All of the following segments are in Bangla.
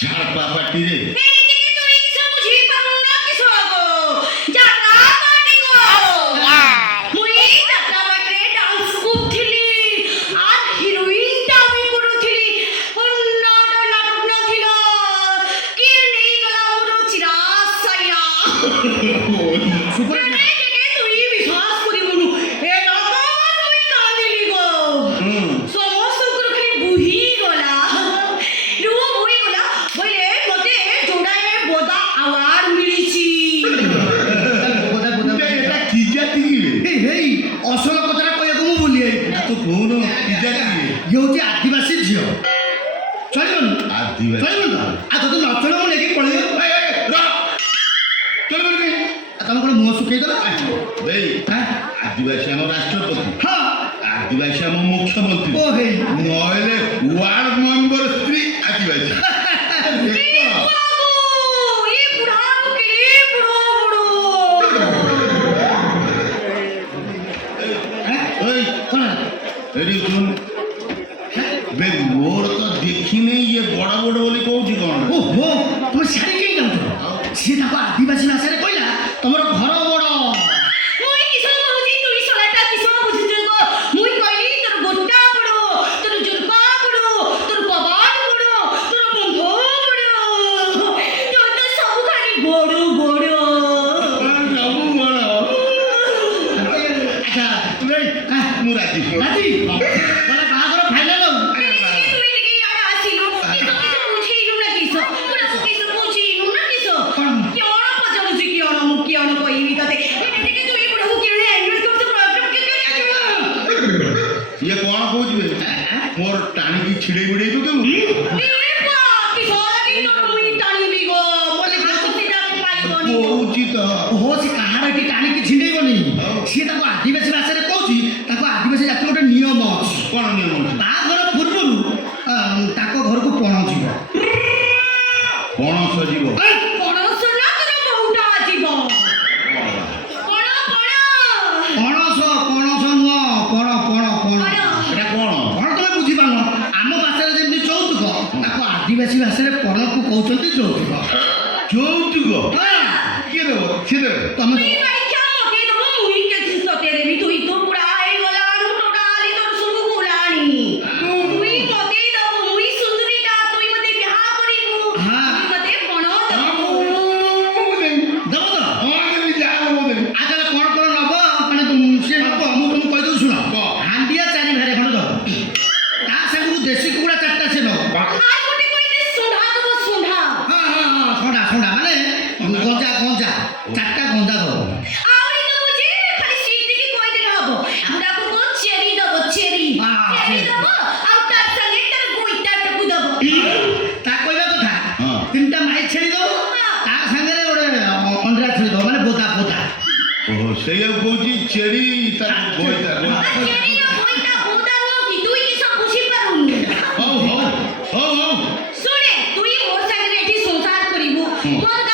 ঝাড়পা পার্টি রে आदिवासी झील चलो नचल मुझे पड़े तुम कौन मुह सुखे आदिवासी आम राष्ट्रपति हाँ आदिवासी आम मुख्यमंत्री नहले वार्ड मेंबर स्त्री आदिवासी मोर तो देखी नहीं ये बड़ा बड़ बोली कहूँ कौन ओहो तुम शाड़ी कहीं जाऊँ सी आदिवासी भाषा कहला तुम घर बड़ ये कौन पूछ मोर टाणी की छिड़े बिड़े तो क्यों हो सी कहार की टाणी की छिड़े बनी सी ताको आदिवासी भाषा रे कहूची ताको आदिवासी जाति गोटे नियम अछि कोन नियम अछि ता घर पूर्वरु ताको घर को पणस जीव पणस ना तोर बहुटा जीव आदिवासी भाषा रे पण को कहउछंती जौतुक के देबो से देबो तुम भाई क्या मते दबो मुई के सते देबी तुई तो पूरा आइ गला नु टोटाली तो सुबु गुलानी मुई मते दबो मुई सुंदरीटा तुई मते बियाह करिबु मुई मते पण दबो तो हां देबी जा दबो देबी आजला कोन कोन नबो माने तुम से नबो हम तुम कहि दउ सुनो हांडिया चारि भारे खण दो ता संगु देसी कुकुड़ा चारटा से नो गंजा चारटा गंजा दो आउरी तो मुझे खाली सीट की कोई दिन हबो हमरा को चेरी दबो चेरी दबो आ तार संगे तार गोइटा टकु दबो ता कोइबा कथा तीनटा माइ छेड़ी दो ता संगे ओडे अंडा छेड़ी दो माने बोता ओ सेया कोजी चेरी तार गोइटा चेरी ना गोइटा बोता नो कि तुई की सब बुझी पारुनी हो सुने तुई मोर संगे एठी संसार करिवो मोर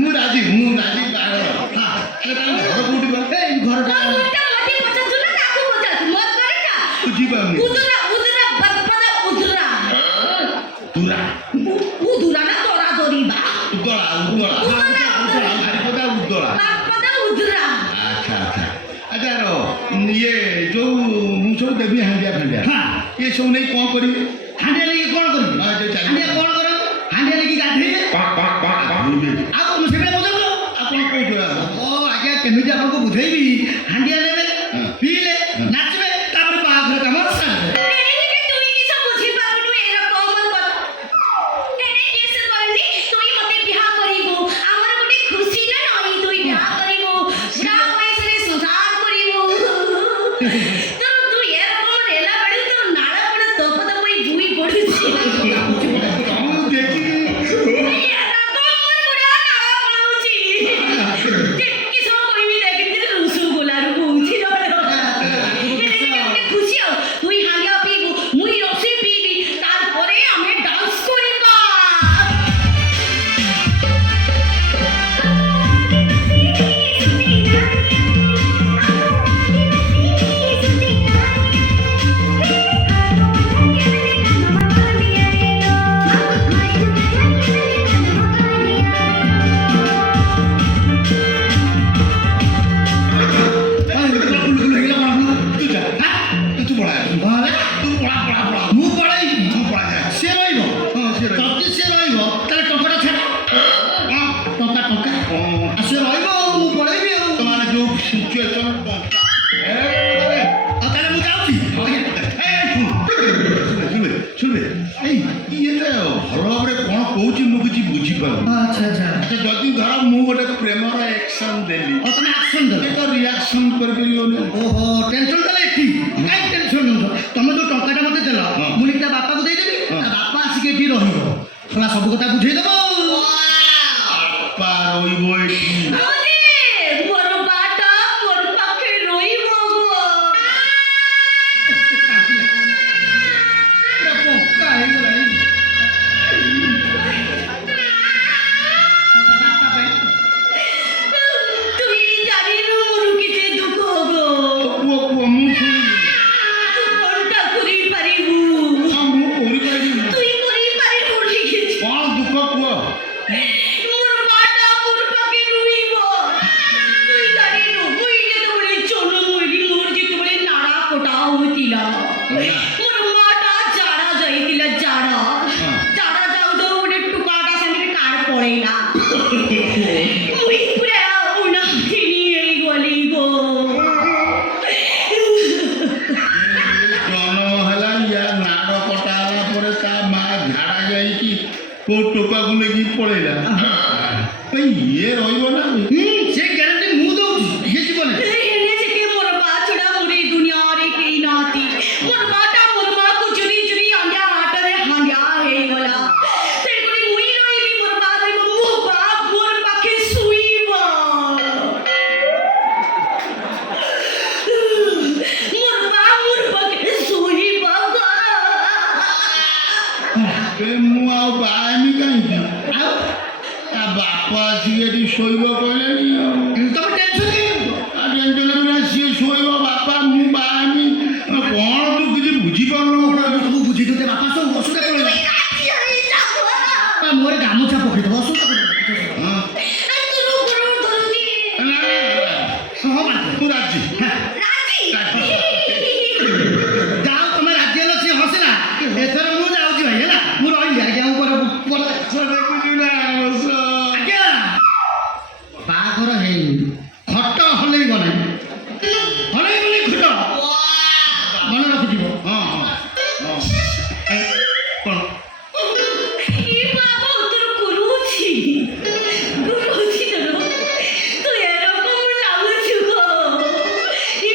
ମୁଁ ରାଜି এই ঘরটা কোনটা মতে পছন্দ না কাকু পছন্দ মত করে না বুঝিপারনি উদরা উদরা বরপদা উদরা তুরা উদরা না তোরা দরিবা উদ্দলা উদ্দলা বারিপদা উদ্দলা বরপদা উদরা আচ্ছা আচ্ছা আচ্ছা ର ଇଏ ଯୋଉ ମୁଁ ସବୁ ଦେବି ହାଣ୍ଡିଆ ଫାଣ୍ଡିଆ ହଁ ଇଏ ସବୁ ନେଇ କ'ଣ କରିବେ ହାଣ୍ଡିଆ ନେଇକି କ'ଣ କରିବି ହଁ ଯୋଉ ଚାଲି ହାଣ୍ଡିଆ କ'ଣ କର ହାଣ୍ଡିଆ ନେଇକି ଗାଧେଇବେ ଗାଧେଇବେ ଆଉ ମୁଁ ସେଗୁଡ଼ା ବୁଝାଉଛ ଆପଣ କୋଉଠୁ ଓ ଆଜ୍ଞା କେମିତି ଆପଣଙ୍କୁ ବୁଝେଇବି ହାଣ୍ଡିଆ ନେବେ ହଁ। ପିଇଲେ ନାଚିବେ ତାପରେ ବାହାଘର କାମ ସାରିବେ ଏଇନେ ତୁଇ କିସ ବୁଝି ପାରୁନୁ ଏରକମ କଥା ଏନେ କିସ କରନି ତୁଇ ମତେ ବିହା କରିବୁ ଆମର ଗୋଟେ ଖୁସି ନା ନଇ ତୁଇ ବିହା କରିବୁ ବୁଢା ବୟସରେ ସଂସାର କରିବୁ ତ ତୁ ଏରକମ ରେଲା ବେଳେ ତୋ ନାଳ ପଡ ତପ ତପ ଏଇ ବୁଇ ପଡୁଛି ମୁଁ ଦେଖିକି ତୁ ଯା ତୁ ପଳା ତୁ ପଳା ମୁଁ ପଳେଇବି ମୁଁ ପଳା ଯା ସେ ରହିବ ହଁ ସେ ଯଦି ସେ ରହିବ ତାହେଲେ ଟଙ୍କାଟା ଛାଡ଼ ଟଙ୍କା ଟଙ୍କା ଆଉ ସେ ରହିବ ଆଉ ମୁଁ ପଳେଇବି ଆଉ ମାନେ ଯୋଉ ସିଚୁଏସନ ଆଉ ତାହେଲେ ମୁଁ ଯାଉଛି ଶୁଣିବେ ଏଇ ଇଏ ତ ଭଲ ଭାବରେ କ'ଣ କହୁଛି ମୁଁ କିଛି ବୁଝିପାରୁନି ଆଚ୍ଛା ଆଚ୍ଛା ଆଚ୍ଛା ଯଦି ଧର ମୁଁ ଗୋଟେ ପ୍ରେମର ଆକ୍ସନ୍ ଦେଲି ଆଉ ତମେ ଆକ୍ସନ୍ ଦେବ ଏ ତ ରିଆକ୍ସନ୍ କରିପାରିବନି ଓହୋ ଟେନସନ୍ ତାହେଲେ ଏଠି କାଇଁ ଟେନସନ୍ ନେଉଛ ତମେ ଯୋଉ ଟଙ୍କାଟା ମତେ ଦେଲ ହଁ। ମୁଁ ନେଇକି ତା ବାପାକୁ ଦେଇଦେବି ହଁ। ତା ବାପା ଆସିକି ଏଠି ରହିବ ଶଳା ସବୁ କଥା ବୁଝେଇଦେବ ଆଉ ବାପା ରହିବ ଏଠି ମୋର ବାଟା ମୋର ପାଖେ ରହିବ ପୁରା ପକ୍କା ହେଇଗଲାଣି ତା ବାପା ପାଇଁ তুই জানিনু মোর কেতে দুঃখ হব ପୁଅ ପୁଅ ମୁଁ ଶୁଣିବି তু কোনটা করি পারিবু ହଁ ମୁଁ କରିପାରିବି তুই করি পারিবু ঠিক আছে କ'ଣ ଦୁଃଖ କୁହ মোর বাটা মোর পাখে রইব তুই জানিনু মুই যেতবেলে চলো মরি মোর যেতবেলে নাড়া কোটা হইতিলা মোর মাটা জাড়া যাইতিলা জাড়া হ্যাঁ। জাড়া যাও যাও ଗୋଟେ টুকাটা সামনে কার পড়েলা মুই পুরা উনাখিনি এই গলি গো ଜନ୍ମ ହେଲା ୟା ନାଡ଼ କଟା ହେଲା ପରେ ତା ମା ଝାଡ଼ା ଯାଇକି କୋଉ ଟୋକାକୁ ନେଇକି ପଳେଇଲା ଭାଇ ଇଏ ରହିବ ନା ସେ ଗ୍ୟାରେଣ୍ଟି ମୁଁ ଦଉଛି ଇଏ ଯିବନି এনে থেকে মোর মা ছড়া মোরে দুনিয়ারে কেই নাতি মোর মাটা মোর মাকে জুরি জুরি আন্ডা হাটরে হাঙ্গা হেই গলা তের করে মুই রইবি মোর মা রইব মো বাপ মোর পাখে শুইব মোর মা মোর পাখে শুইব গো ଏ ମୁଁ ଆଉ ବାହା ହେମି କାହିଁକି ଆଉ ତା ବାପ ଆସିକି ଏଠି ଶୋଇବ କହିଲେଣି ଆଉ ତମେ ଟେନସନ୍ ହେଇଯାଉଛ ଟେନସନ୍ ନା ସିଏ ଶୋଇବ ବାପା ମୁଁ ବାହା ହେମି କ'ଣ ତୁ କିଛି ବୁଝିପାରୁନୁ ସବୁ ବୁଝି ଦେଉଛେ ବାପା ସବୁ ଅସୁବିଧା ପଡ଼ିବ রাজি হই যাও ମୋର ଗାମୁଛା ପକେଇଦେବ ଅସୁବିଧା ପଡ଼ିବ ହଁ তুলু গুরু ধরুনি ନା, ନା, ନା, ହଁ ବାନ୍ତି ତୁ ରାଜି রাজি ଯାও ତମେ ରାଜି ହେଲ ସିଏ ହସିଲା ଏଥର ମୁଁ ଯାଉଛି ଭାଇ ହେଲା ମୁଁ ରହିଲି ଆଜ୍ଞା ମୁଁ ଦେଖୁଛୁ ନା ବସ ଆଜ୍ଞା ବାହାଘର ହେଇନି ଖଟ ହଲେଇବ ନାହିଁ ହଲେଇବନି ଖଟ ମନେ ରଖିଥିବ ହଁ ହଁ ହଁ ଏ, କ'ଣ ই বাবা তোর গুরুছি তোর তুই এরকম লাগুছু গো ই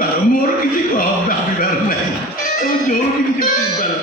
ପାର ମୋର କିଛି ଭାବିବାର ନାହିଁ ତମେ ଯୋଉଠି କିଛି ପାର